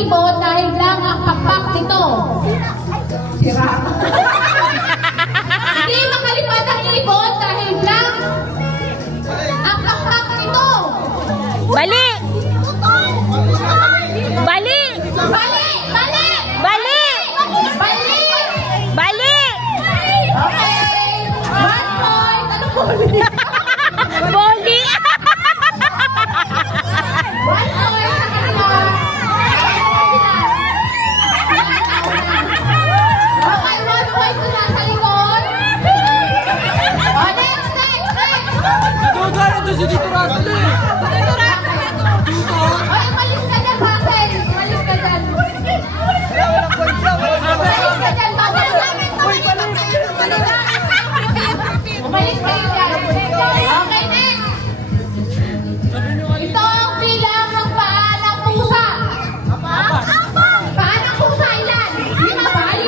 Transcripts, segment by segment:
makalibot dahil lang ang pakpak nito. Sira. Hindi makalipad ang ibon dahil lang ang pakpak nito. Bali! Bali! Bali! Bali! Bali! Bali! Bali! Okay. 1 point. Ano po? Boli! 1 point sa kanila. Okay, 1 point ko na sa likod. O, next. Dugay ito si Dito Russell eh. Oy, umalis ka dyan, Russell. Umalis ka dyan. Umalis ka dyan, Russell. Umalis kayo dyan. Okay, next. Ito ang bilang ng paa ng pusa. Paa ng pusa, ilan? 5 ba? 5?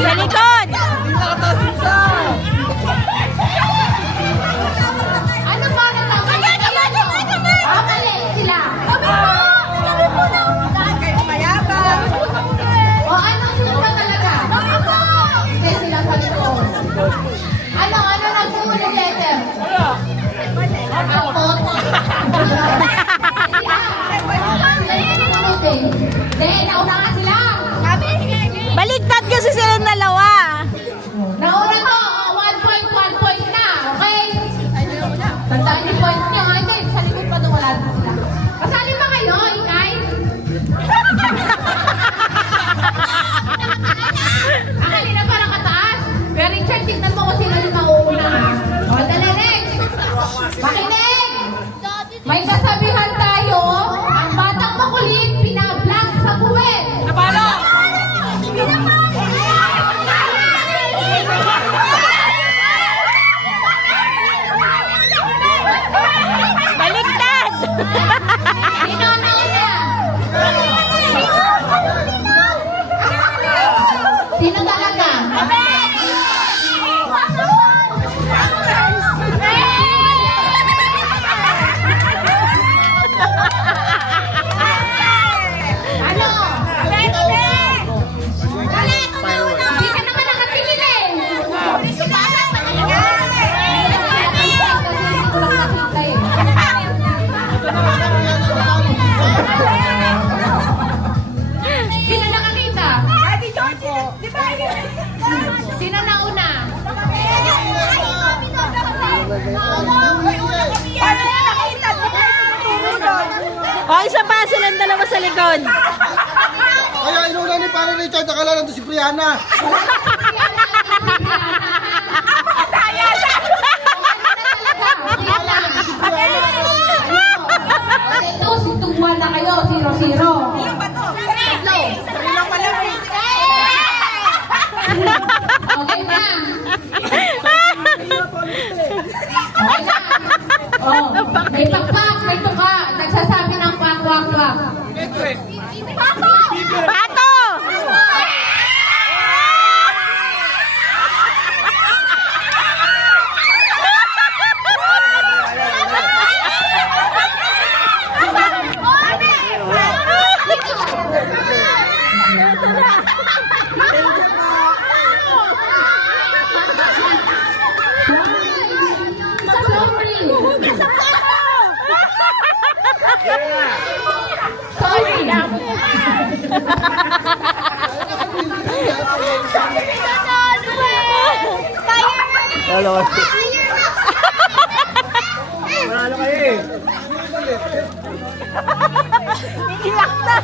Sa likod! Ano ba na tama? Mali sila. O ano sila talaga? Hindi sila sa likod. Ano nagsumunod letter? Apot. Sila. Hindi, nauna nga sila. Baligtad kasi silang dalawa. Nauna to, 1 point na, okay? Tandaan yung point nyo, ha? Hindi, sa likod pa doon, wala na sila. Kasali ba kayo, Ikay? Kanina parang kataas. Pero Richard, tignan mo kung sino yung mauuna. O, dala next. Makinig! May kasabihan tayo, ang batang makulit, pinablank sa puwet. Napalo! Baligtad! Sino ang nauna? Sino talaga? Ano? Hindi ka naman nakatingin eh. Sino nakakita? Sino nauna? O, isa pa silang dalawa sa likod. Kaya inuna ni Pare Richard, nakala nandun si Brianna. Ito, sintubuan na kayo, 0-0. Ilang ba to? Tatlo. Ilang pala? Okay na. Okay na. Oh, may pakpak, may tuka. Nagsasabi ng pak-wak-wak. Pato! Sorry. Hello. Wala kayo eh. Iyak na!